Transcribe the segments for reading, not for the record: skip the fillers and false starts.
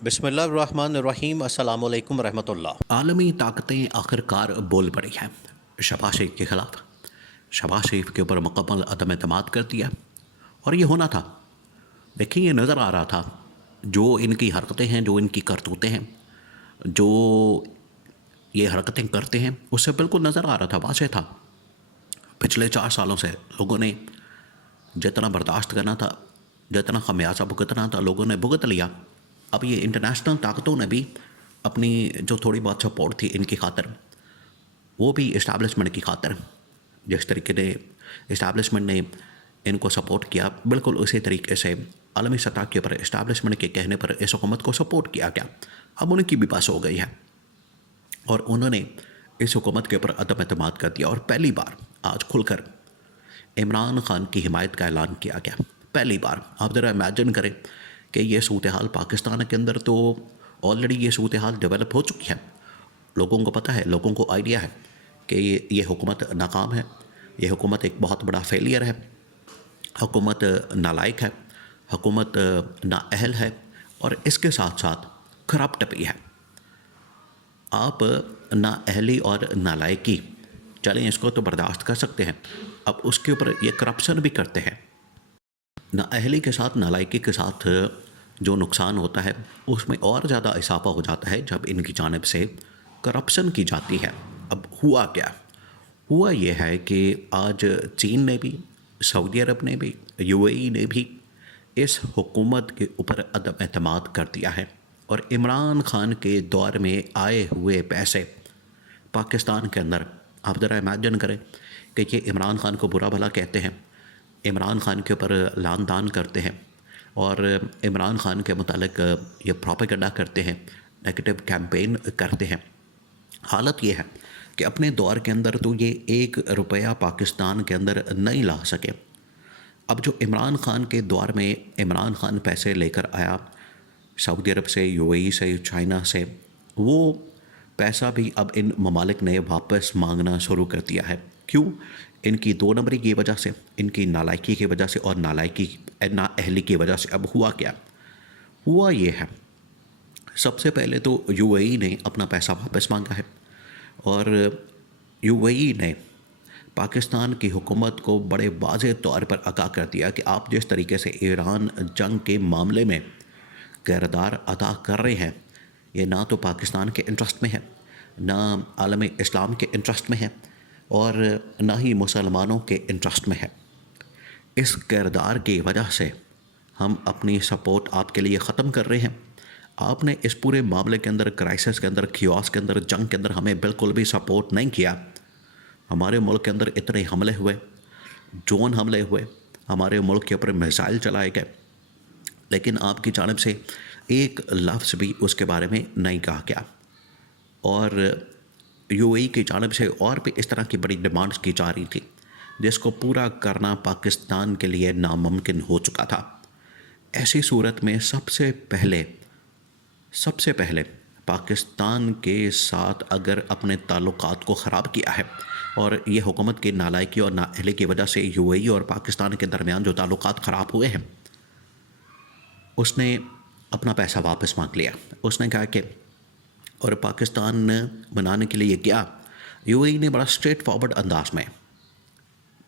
بسم اللہ الرحمن الرحیم۔ السلام علیکم ورحمۃ اللہ۔ عالمی طاقتیں آخرکار بول پڑی ہیں شہباز شریف کے خلاف۔ شہباز شریف کے اوپر مکمل عدم اعتماد کر دیا، اور یہ ہونا تھا۔ دیکھیں، یہ نظر آ رہا تھا، جو ان کی حرکتیں ہیں، جو ان کی کرتوتیں ہیں، جو یہ حرکتیں کرتے ہیں، اس سے بالکل نظر آ رہا تھا، واضح تھا۔ پچھلے 4 سالوں سے لوگوں نے جتنا برداشت کرنا تھا، جتنا خمیازہ بھگتنا تھا، لوگوں نے بھگت لیا۔ اب یہ انٹرنیشنل طاقتوں نے بھی اپنی جو تھوڑی بہت سپورٹ تھی ان کی خاطر، وہ بھی اسٹیبلشمنٹ کی خاطر، جس طریقے سے اسٹیبلشمنٹ نے ان کو سپورٹ کیا، بالکل اسی طریقے سے عالمی سطح کے اوپر اسٹیبلشمنٹ کے کہنے پر اس حکومت کو سپورٹ کیا گیا۔ اب ان کی بھی بس ہو گئی ہے، اور انہوں نے اس حکومت کے اوپر عدم اعتماد کر دیا، اور پہلی بار آج کھل کر عمران خان کی حمایت کا اعلان کیا گیا۔ پہلی بار آپ ذرا امیجن کریں کہ یہ صورتحال پاکستان کے اندر تو آلریڈی یہ صورتحال ڈیولپ ہو چکی ہے۔ لوگوں کو پتہ ہے، لوگوں کو آئیڈیا ہے کہ یہ حکومت ناکام ہے، یہ حکومت ایک بہت بڑا فیلئر ہے، حکومت نالائق ہے، حکومت نااہل ہے، اور اس کے ساتھ ساتھ کرپٹ بھی ہے۔ آپ نااہلی اور نالائقی، چلیں اس کو تو برداشت کر سکتے ہیں، اب اس کے اوپر یہ کرپشن بھی کرتے ہیں۔ نااہلی کے ساتھ، نالائقی کے ساتھ جو نقصان ہوتا ہے، اس میں اور زیادہ اضافہ ہو جاتا ہے جب ان کی جانب سے کرپشن کی جاتی ہے۔ اب ہوا کیا؟ ہوا یہ ہے کہ آج چین نے بھی، سعودی عرب نے بھی، یو اے ای نے بھی اس حکومت کے اوپر عدم اعتماد کر دیا ہے، اور عمران خان کے دور میں آئے ہوئے پیسے پاکستان کے اندر، آپ ذرا امیجن کریں کہ یہ عمران خان کو برا بھلا کہتے ہیں، عمران خان کے اوپر لان دان کرتے ہیں، اور عمران خان کے متعلق یہ پروپیگنڈا کرتے ہیں، نیگیٹو کیمپین کرتے ہیں۔ حالت یہ ہے کہ اپنے دور کے اندر تو یہ 1 روپیہ پاکستان کے اندر نہیں لا سکے۔ اب جو عمران خان کے دور میں عمران خان پیسے لے کر آیا سعودی عرب سے، یو اے ای سے، چائنا سے، وہ پیسہ بھی اب ان ممالک نے واپس مانگنا شروع کر دیا ہے۔ کیوں؟ ان کی 2 نمبری کی وجہ سے، ان کی نالائقی کی وجہ سے، اور نااہلی کی وجہ سے۔ اب ہوا کیا؟ ہوا یہ ہے، سب سے پہلے تو یو اے ای نے اپنا پیسہ واپس مانگا ہے، اور یو اے ای نے پاکستان کی حکومت کو بڑے واضح طور پر آگاہ کر دیا کہ آپ جس طریقے سے ایران جنگ کے معاملے میں کردار ادا کر رہے ہیں، یہ نہ تو پاکستان کے انٹرسٹ میں ہے، نہ عالم اسلام کے انٹرسٹ میں ہے، اور نہ ہی مسلمانوں کے انٹرسٹ میں ہے۔ اس کردار کی وجہ سے ہم اپنی سپورٹ آپ کے لیے ختم کر رہے ہیں۔ آپ نے اس پورے معاملے کے اندر، کرائسس کے اندر، کیوس کے اندر، جنگ کے اندر ہمیں بالکل بھی سپورٹ نہیں کیا۔ ہمارے ملک کے اندر اتنے حملے ہوئے، ڈرون حملے ہوئے، ہمارے ملک کے اوپر میزائل چلائے گئے، لیکن آپ کی جانب سے ایک لفظ بھی اس کے بارے میں نہیں کہا گیا۔ اور یو اے ای کی جانب سے اور بھی اس طرح کی بڑی ڈیمانڈز کی جا رہی تھی، جس کو پورا کرنا پاکستان کے لیے ناممکن ہو چکا تھا۔ ایسی صورت میں سب سے پہلے پاکستان کے ساتھ اگر اپنے تعلقات کو خراب کیا ہے، اور یہ حکومت کی نالائقی اور نااہلی کی وجہ سے یو اے ای اور پاکستان کے درمیان جو تعلقات خراب ہوئے ہیں، اس نے اپنا پیسہ واپس مانگ لیا۔ اس نے کہا کہ، اور پاکستان بنانے کے لیے کیا، یو اے ای نے بڑا اسٹریٹ فارورڈ انداز میں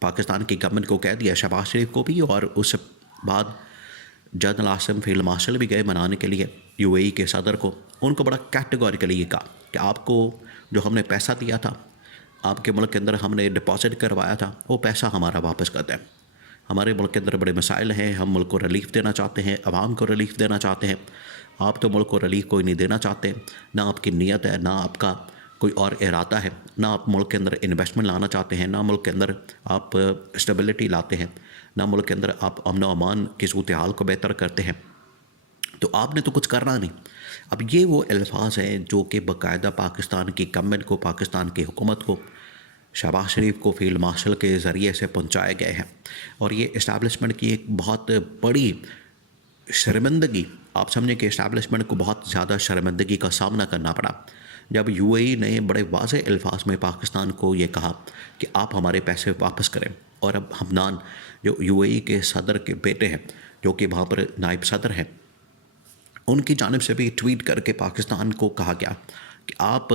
پاکستان کی گورنمنٹ کو کہہ دیا، شہباز شریف کو بھی، اور اس بعد جنرل عاصم فیلڈ مارشل بھی گئے منانے کے لیے یو اے ای کے صدر کو۔ ان کو بڑا کیٹیگوریکلی یہ کہا کہ آپ کو جو ہم نے پیسہ دیا تھا، آپ کے ملک کے اندر ہم نے ڈپازٹ کروایا تھا، وہ پیسہ ہمارا واپس کر دیں۔ ہمارے ملک کے اندر بڑے مسائل ہیں، ہم ملک کو ریلیف دینا چاہتے ہیں، عوام کو ریلیف دینا چاہتے ہیں۔ آپ تو ملک کو ریلیف کوئی نہیں دینا چاہتے، نہ آپ کی نیت ہے، نہ آپ کا کوئی اور ارادہ ہے، نہ آپ ملک کے اندر انویسٹمنٹ لانا چاہتے ہیں، نہ ملک کے اندر آپ اسٹیبلٹی لاتے ہیں، نہ ملک کے اندر آپ امن و امان کی صورتحال کو بہتر کرتے ہیں، تو آپ نے تو کچھ کرنا نہیں۔ اب یہ وہ الفاظ ہیں جو کہ باقاعدہ پاکستان کی گورنمنٹ کو، پاکستان کی حکومت کو، شہباز شریف کو فیلڈ مارشل کے ذریعے سے پہنچائے گئے ہیں، اور یہ اسٹیبلشمنٹ کی ایک بہت بڑی شرمندگی، آپ سمجھیں کہ اسٹیبلشمنٹ کو بہت زیادہ شرمندگی کا سامنا کرنا پڑا جب یو اے ای نے بڑے واضح الفاظ میں پاکستان کو یہ کہا کہ آپ ہمارے پیسے واپس کریں۔ اور اب حمدان جو یو اے ای کے صدر کے بیٹے ہیں، جو کہ وہاں پر نائب صدر ہیں، ان کی جانب سے بھی ٹویٹ کر کے پاکستان کو کہا گیا کہ آپ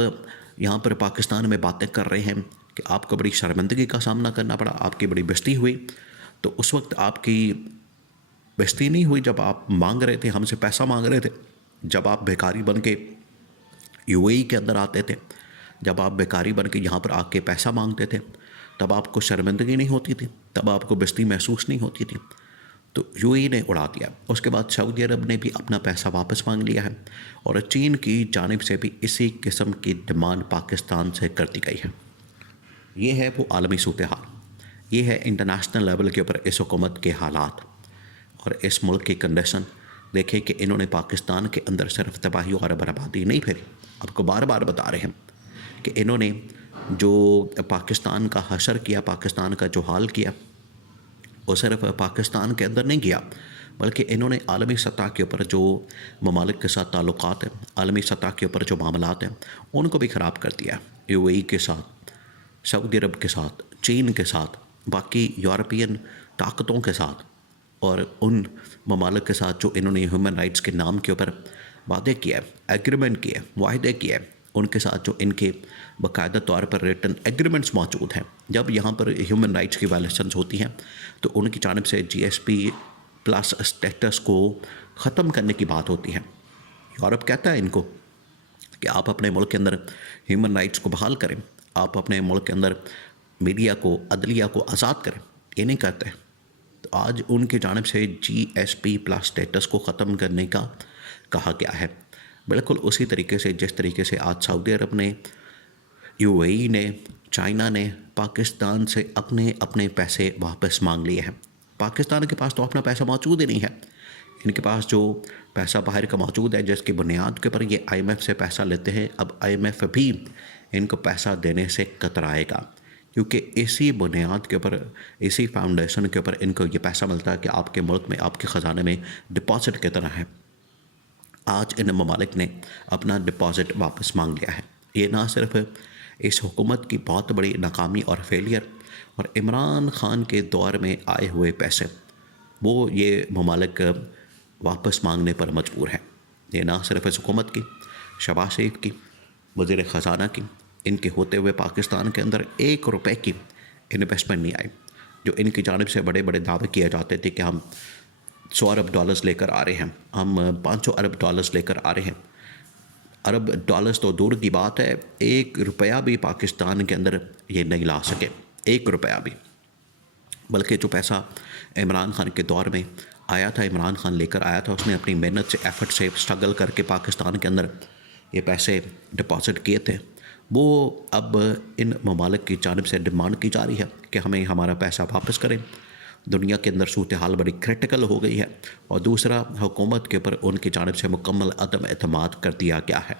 یہاں پر پاکستان میں باتیں کر رہے ہیں کہ آپ کو بڑی شرمندگی کا سامنا کرنا پڑا، آپ کی بڑی بےزتی ہوئی. تو اس وقت آپ کی بےزتی نہیں ہوئی جب آپ مانگ رہے تھے، ہم سے پیسہ مانگ رہے تھے، جب آپ بھیکاری بن کے یو اے ای کے اندر آتے تھے، جب آپ بھیکاری بن کے یہاں پر آ کے پیسہ مانگتے تھے، تب آپ کو شرمندگی نہیں ہوتی تھی، تب آپ کو بےزتی محسوس نہیں ہوتی تھی. تو یو اے ای نے اڑا دیا. اس کے بعد سعودی عرب نے بھی اپنا پیسہ واپس مانگ لیا ہے اور چین کی جانب سے بھی اسی قسم کی ڈیمانڈ پاکستان سے کر دی گئی ہے. یہ ہے وہ عالمی صورتحال، یہ ہے انٹرنیشنل لیول کے اوپر اس حکومت کے حالات اور اس ملک کی کنڈیشن. دیکھیں کہ انہوں نے پاکستان کے اندر صرف تباہی اور بربادی نہیں پھیری. آپ کو بار بار بتا رہے ہیں کہ انہوں نے جو پاکستان کا حشر کیا، پاکستان کا جو حال کیا، وہ صرف پاکستان کے اندر نہیں کیا، بلکہ انہوں نے عالمی سطح کے اوپر جو ممالک کے ساتھ تعلقات ہیں، عالمی سطح کے اوپر جو معاملات ہیں، ان کو بھی خراب کر دیا. یو اے ای کے ساتھ، سعودی عرب کے ساتھ، چین کے ساتھ، باقی یورپین طاقتوں کے ساتھ اور ان ممالک کے ساتھ جو انہوں نے ہیومن رائٹس کے نام کے اوپر وعدے کیا ہے، ایگریمنٹ کیا ہے، معاہدے کیا ہے، ان کے ساتھ جو ان کے باقاعدہ طور پر ریٹن ایگریمنٹس موجود ہیں. جب یہاں پر ہیومن رائٹس کی وائلیشنز ہوتی ہیں تو ان کی جانب سے جی ایس پی پلس اسٹیٹس کو ختم کرنے کی بات ہوتی ہے. یورپ کہتا ہے ان کو کہ آپ اپنے ملک کے اندر ہیومن رائٹس کو بحال کریں، آپ اپنے ملک کے اندر میڈیا کو، عدلیہ کو آزاد کریں. یہ نہیں کرتے. تو آج ان کی جانب سے جی ایس پی پلس اسٹیٹس کو ختم کرنے کا کہا گیا ہے. بالکل اسی طریقے سے جس طریقے سے آج سعودی عرب نے، یو اے ای نے، چائنا نے پاکستان سے اپنے پیسے واپس مانگ لیے ہیں. پاکستان کے پاس تو اپنا پیسہ موجود ہی نہیں ہے. ان کے پاس جو پیسہ باہر کا موجود ہے، جس کی بنیاد کے اوپر یہ آئی ایم ایف سے پیسہ لیتے ہیں، اب آئی ایم ایف بھی ان کو پیسہ دینے سے کترائے گا، کیونکہ اسی بنیاد کے اوپر، اسی فاؤنڈیشن کے اوپر ان کو یہ پیسہ ملتا ہے کہ آپ کے ملک میں، آپ کے خزانے میں ڈپازٹ کی طرح ہے. آج ان ممالک نے اپنا ڈپازٹ واپس مانگ لیا ہے. یہ نہ صرف اس حکومت کی بہت بڑی ناکامی اور فیلئر اور عمران خان کے دور میں آئے ہوئے پیسے، وہ یہ ممالک واپس مانگنے پر مجبور ہے. یہ نہ صرف اس حکومت کی، شہباز شریف کی، وزیر خزانہ کی، ان کے ہوتے ہوئے پاکستان کے اندر 1 روپے کی انویسٹمنٹ نہیں آئی. جو ان کی جانب سے بڑے بڑے دعوے کیے جاتے تھے کہ ہم 100 ارب ڈالرز لے کر آ رہے ہیں، ہم 500 ارب ڈالرز لے کر آ رہے ہیں. ارب ڈالرز تو دور کی بات ہے، 1 روپیہ بھی پاکستان کے اندر یہ نہیں لا سکے، 1 روپیہ بھی. بلکہ جو پیسہ عمران خان کے دور میں آیا تھا، عمران خان لے کر آیا تھا، اس نے اپنی محنت سے، ایفرٹ سے، اسٹرگل کر کے پاکستان کے اندر یہ پیسے ڈپازٹ کیے تھے، وہ اب ان ممالک کی جانب سے ڈیمانڈ کی جا رہی ہے کہ ہمیں ہمارا پیسہ واپس کریں. دنیا کے اندر صورتحال بڑی کرٹیکل ہو گئی ہے، اور دوسرا، حکومت کے اوپر ان کی جانب سے مکمل عدم اعتماد کر دیا گیا ہے.